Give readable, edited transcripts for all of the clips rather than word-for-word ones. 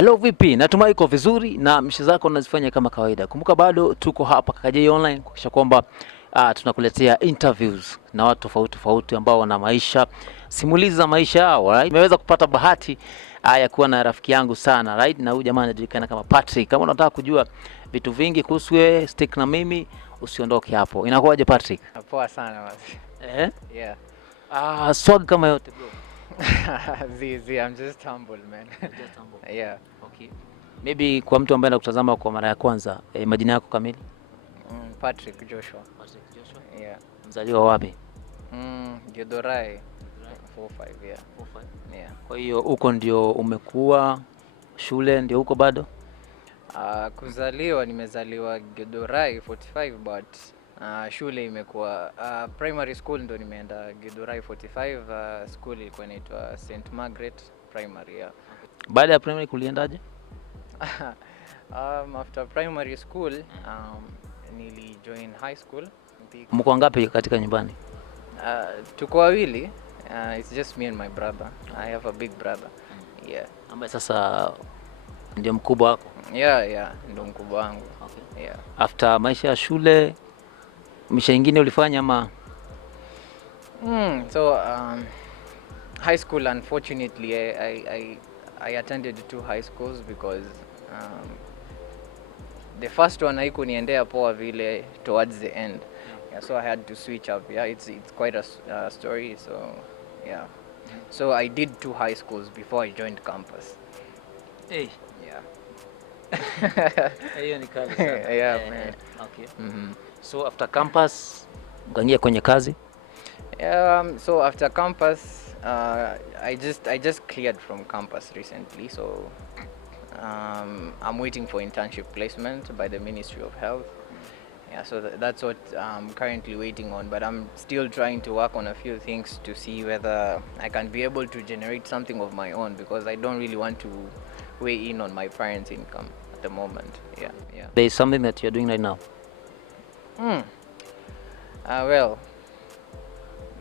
Hello vipi? Natumai uko vizuri na mishe zako unazifanya kama kawaida. Kumbuka bado tuko hapa KJ Online kuhakikisha kwamba tunakuletea interviews na watu tofauti tofauti ambao wana maisha, simulizi za maisha yao, right? Nimeweza kupata bahati ya kuwa na rafiki yangu sana, right? Na huyu jamaa anajulikana kama Patrick. Kama unataka kujua vitu vingi kuhusu wewe, stick na mimi, usiondoke hapo. Inakuwaje Patrick? Poa sana basi. Eh? Yeah. Swag kama yote bro. I'm just humble, man. Just humble. Yeah. Okay. Maybe kwa mtu ambaye anakutazama kwa mara ya kwanza, majina yako kamili? Patrick Joshua. Patrick Joshua. Yeah. Mzaliwa wapi? Githurai. 45, yeah. 45. Yeah. Kwa hiyo huko ndio umekuwa, shule ndio huko bado? Kuzaliwa nimezaliwa Githurai 45 but shule imekuwa primary school ndo nimeenda Githurai 45, school ilikuwa inaitwa St. Margaret Primary, yeah. Baada ya primary kuliendaje? After primary school nilijoin high school. Mko ngapi katika nyumbani? Tuko wawili. It's just me and my brother. I have a big brother. Yeah. Ambaye sasa ndio mkubwa wako? Yeah, ndio mkubwa wangu. Okay. Yeah. After maisha ya shule, misha ingine ulifanya ama? So high school, unfortunately I attended 2 high schools because the first one haikuniendea poa vile towards the end. Yeah, so I had to switch up. Yeah, it's quite a story. So yeah. So I did 2 high schools before I joined campus. Hey. Yeah. Hiyo ni kali sana. Yeah, man. Okay. So after campus ukaingia kwenye kazi? So after campus, I just cleared from campus recently. So I'm waiting for internship placement by the Ministry of Health. Yeah, so that's what I'm currently waiting on, but I'm still trying to work on a few things to see whether I can be able to generate something of my own, because I don't really want to weigh in on my parents' income at the moment. Yeah. There is something that you're doing right now? Well,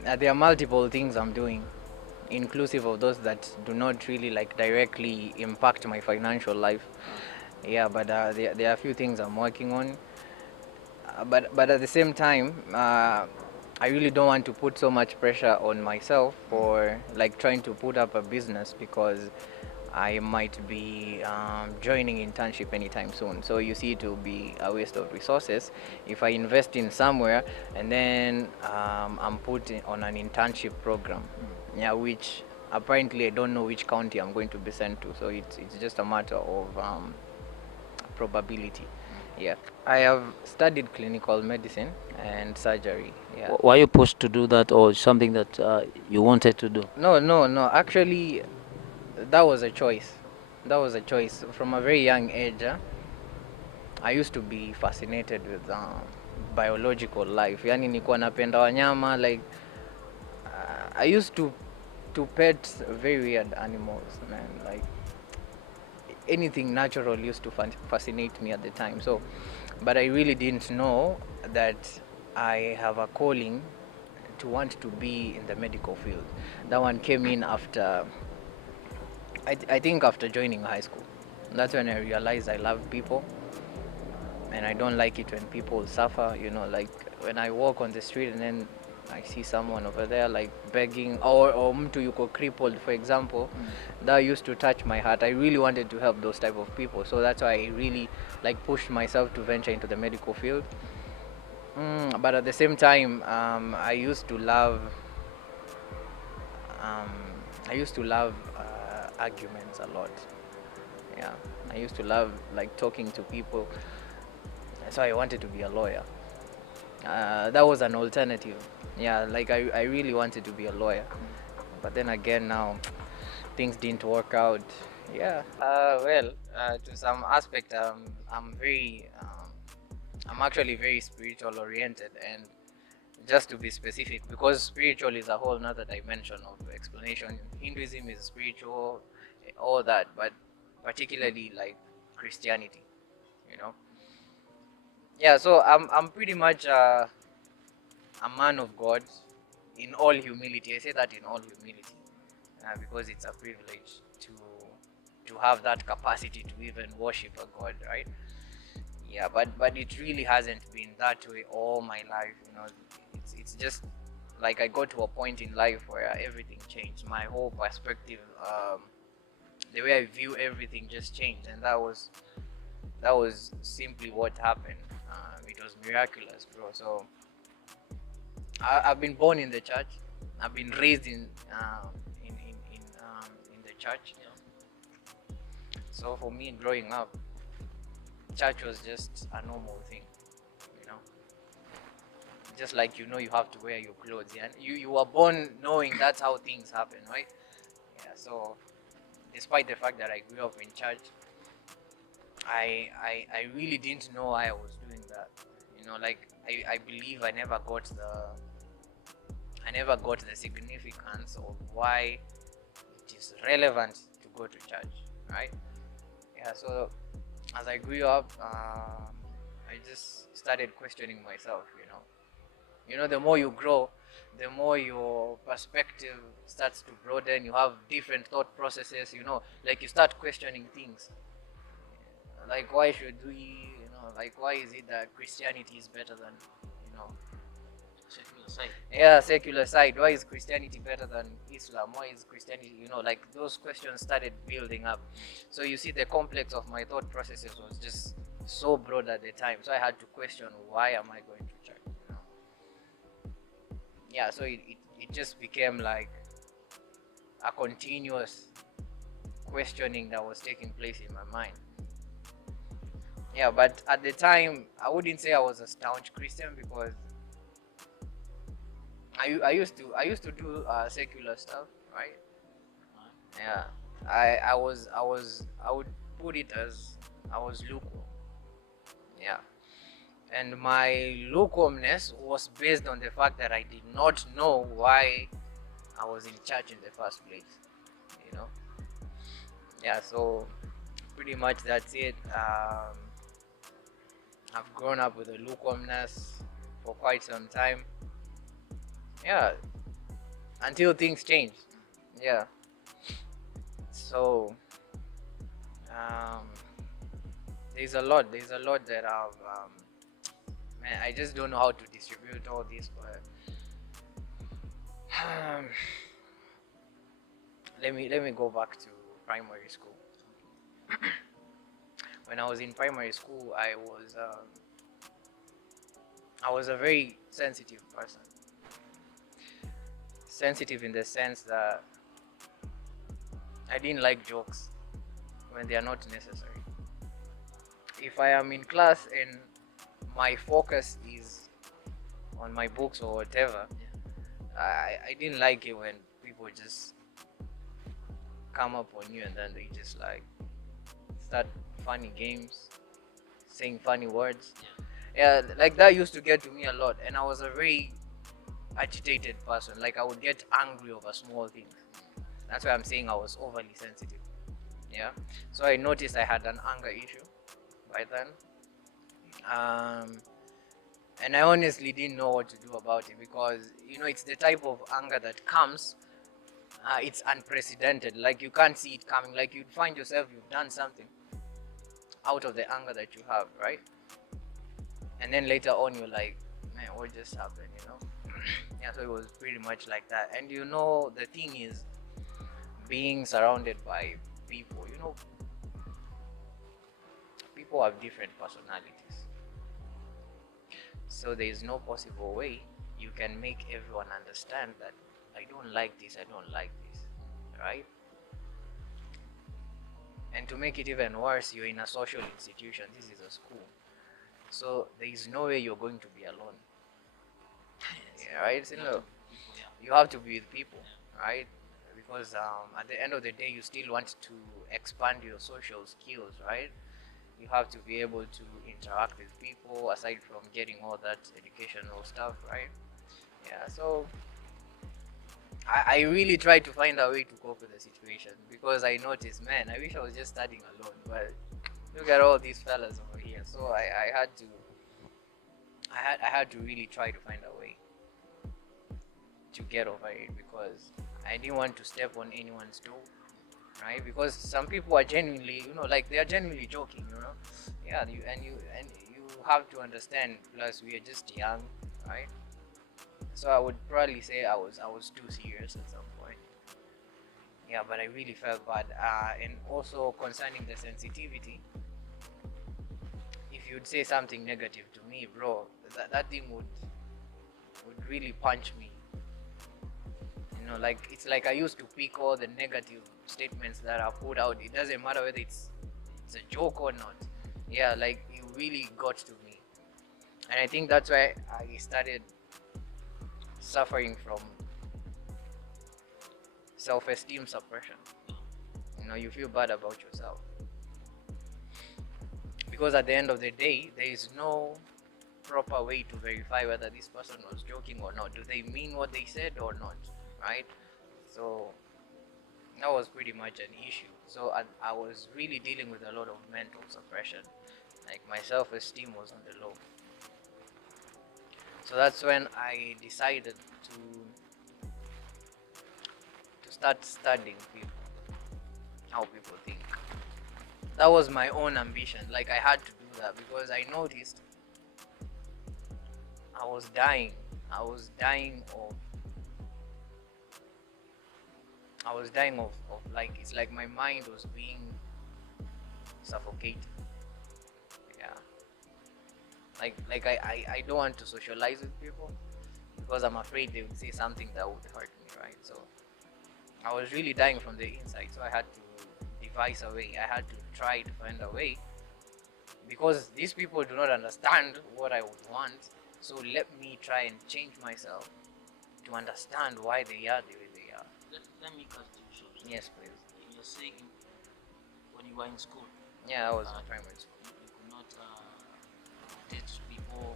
there are multiple things I'm doing, inclusive of those that do not really directly impact my financial life. Yeah, but there are a few things I'm working on. But at the same time, I really don't want to put so much pressure on myself for trying to put up a business, because I might be joining internship anytime soon. So you see, it will be a waste of resources if I invest in somewhere and then I'm put on an internship program, yeah, which apparently I don't know which county I'm going to be sent to. So it's just a matter of probability. Yeah, I have studied clinical medicine and surgery. Yeah. Were you pushed to do that, or something that you wanted to do? No. Actually, that was a choice. From a very young age. I used to be fascinated with biological life. Yani nilikuwa napenda wanyama, I used to pet very weird animals, man. Anything natural used to fascinate me at the time. So, but I really didn't know that I have a calling to want to be in the medical field. That one came in after, I think after joining high school. That's when I realized I love people, and I don't like it when people suffer. When I walk on the street and then I see someone over there begging, or mtu yuko crippled, for example, that used to touch my heart. I really wanted to help those type of people. So that's why I really pushed myself to venture into the medical field. But at the same time, I used to love arguments a lot. Yeah, I used to love talking to people. So I wanted to be a lawyer. That was an alternative. Yeah, I really wanted to be a lawyer. But then again, now things didn't work out. Yeah. Well, to some aspect, I'm actually very spiritual oriented, and just to be specific, because spiritual is a whole nother dimension of explanation. Hinduism is spiritual, all that, but particularly Christianity, Yeah, so I'm pretty much a man of God in all humility. I say that in all humility, because it's a privilege to have that capacity to even worship a God, right? Yeah, but it really hasn't been that way all my life. It's just like I got to a point in life where everything changed. My whole perspective, the way I view everything just changed, and that was simply what happened. It was miraculous, bro. So I've been born in the church. I've been raised in the church. So for me, growing up, church was just a normal thing, you know. Just like you have to wear your clothes, and you were born knowing that's how things happen, right? Yeah. So despite the fact that I grew up in church, I really didn't know why I was doing that. Like I believe I never got the significance of why it is relevant to go to church, right? Yeah. So as I grew up, I just started questioning myself. The more you grow, the more your perspective starts to broaden. You have different thought processes. Like you start questioning things. Like why should we? Like why is it that Christianity is better than, you know, Secular side. yeah, secular side? Why is Christianity better than Islam? Why is Christianity? Like those questions started building up. So you see, the complex of my thought processes was just so broad at the time. So I had to question, why am I going to church? Yeah. So it just became like a continuous questioning that was taking place in my mind. Yeah, but at the time, I wouldn't say I was a staunch Christian, because I used to do secular stuff, right? Yeah, I would put it as I was lukewarm. Yeah, and my lukewarmness was based on the fact that I did not know why I was in church in the first place. You know. Yeah, so pretty much that's it. I've grown up with a lukewarmness for quite some time. Yeah, until things change. Yeah. So um, there's a lot that man, I just don't know how to distribute all this, but um, let me go back to primary school. When I was in primary school, I was a very sensitive person. Sensitive in the sense that I didn't like jokes when they are not necessary. If I am in class and my focus is on my books or whatever, I didn't like it when people just come up on you and then they just like start funny games, saying funny words. Yeah, like that used to get to me a lot, and I was a very agitated person. Like I would get angry over small things. That's why I'm saying I was overly sensitive. Yeah. So I noticed I had an anger issue by then. Um, and I honestly didn't know what to do about it, because it's the type of anger that comes. It's unprecedented. Like you can't see it coming. Like you'd find yourself, you've done something out of the anger that you have, right? And then later on, you're like, man, what just happened? Yeah. So it was pretty much like that. And the thing is, being surrounded by people. People have different personalities. So there is no possible way you can make everyone understand that I don't like this, I don't like this, right? And to make it even worse, you're in a social institution. This is a school. So there is no way you're going to be alone. Yeah, right? You have to be with people, right? Because at the end of the day, you still want to expand your social skills, right? You have to be able to interact with people aside from getting all that educational stuff, right? Yeah, so I really tried to find a way to cope with the situation, because I noticed, man, I wish I was just studying alone, but look at all these fellas over here. So I had to really try to find a way to get over it, because I didn't want to step on anyone's toe. right? Because some people are genuinely, like they are genuinely joking, yeah. You have to understand. Plus, we are just young, right? So I would probably say I was too serious at some point. Yeah, but I really felt bad. And also concerning the sensitivity, if you'd say something negative to me, bro, that thing would really punch me. Like it's like I used to pick all the negative statements that are put out. It doesn't matter whether it's a joke or not. Yeah, like it really got to me, and I think that's why I started suffering from self-esteem suppression. You feel bad about yourself because at the end of the day, there is no proper way to verify whether this person was joking or not. Do they mean what they said or not, right? So that was pretty much an issue. So I was really dealing with a lot of mental suppression. Like my self-esteem was on the low. So that's when I decided to start studying people, how people think. That was my own ambition. Like I had to do that because I noticed I was dying. I was dying of like it's like my mind was being suffocated. Yeah. I don't want to socialize with people because I'm afraid they would say something that would hurt me, right? So I was really dying from the inside, so I had to devise a way. I had to try to find a way because these people do not understand what I would want. So let me try and change myself to understand why they are the way they are. Let me cut you short. Yes, please. You're saying when you were in school, Yeah, I was in primary school. you could not date people,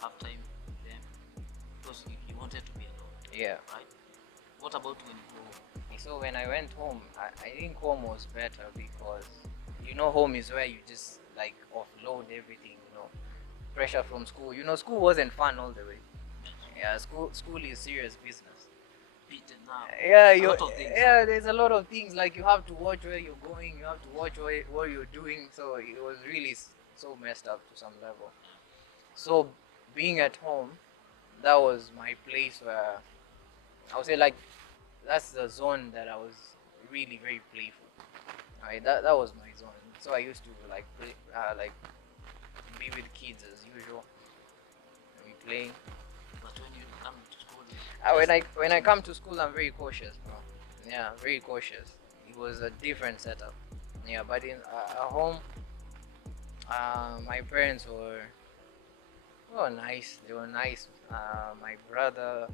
have time with them, because you wanted to be alone, Yeah. right? What about when you go home? So when I went home, I think home was better because home is where you just like offload everything. Pressure from school. School wasn't fun all the way. Yeah, school is serious business. Beaten up. Yeah, A lot of things. yeah. There's a lot of things like you have to watch where you're going. You have to watch what you're doing. So it was really so messed up to some level. So being at home, that was my place where I would say like that's the zone that I was really very playful. Right, that was my zone. So I used to like play, like be with kids as usual. We play. But when you come to school, When I come to school, I'm very cautious, bro. Yeah, very cautious. It was a different setup. Yeah, but in at home, my parents were nice. They were nice. My brother,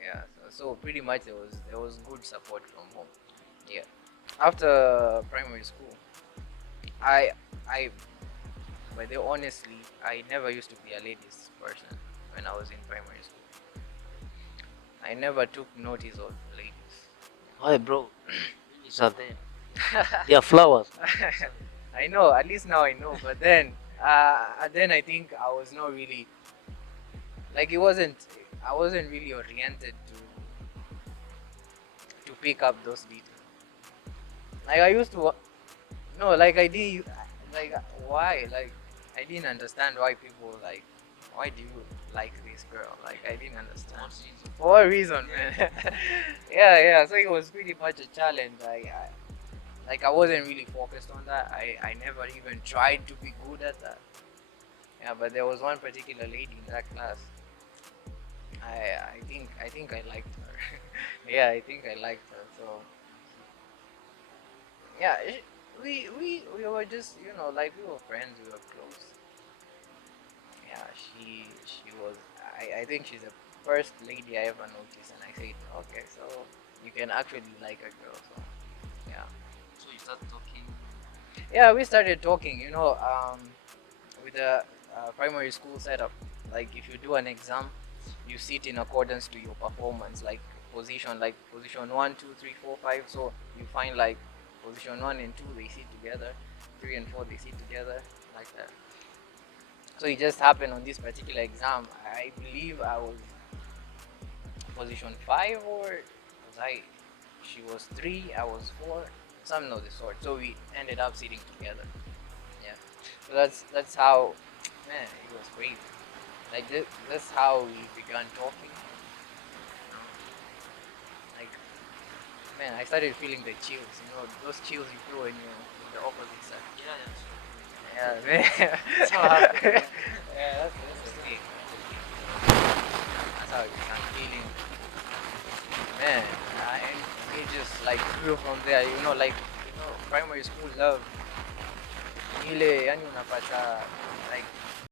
yeah. So pretty much there was good support from home. Yeah. After primary school, I I but they honestly I never used to be a ladies person when I was in primary school. I never took notice of ladies. why, bro? Ladies are there. They are flowers. I know, at least now I know, but then I think I was not really like I wasn't really oriented to pick up those details. Like I used to no, like I did like why? Like I didn't understand why people like why do you like this girl? Like I didn't understand. What season? For what reason, man? Yeah. So it was pretty much a challenge. I wasn't really focused on that. I never even tried to be good at that. Yeah, but there was one particular lady in that class. I think I liked her. Yeah, I think I liked her. So yeah, we were just like we were friends. We were close. Yeah, she was. I think she's the first lady I ever noticed, and I said, okay, so you can actually like a girl. So yeah. So you start talking. Yeah, we started talking, with the primary school setup. Like, if you do an exam, you sit in accordance to your performance, like position 1, 2, 3, 4, 5. So you find like position 1 and 2, they sit together, 3 and 4, they sit together, like that. So it just happened on this particular exam. I believe I was position 5 or was I She was 3, I was 4, something of the sort. So we ended up sitting together. Yeah. So that's how, man, it was great. Like that's how we began talking. Like, man, I started feeling the chills. You know, those chills you feel when you're in the opposite sex. Yeah, that's true. Yeah, man. That's how happened. Yeah. Yeah, that's the thing. That's how it began feeling. Man, and it just like grew from there. Like primary school love. Ile yani unapata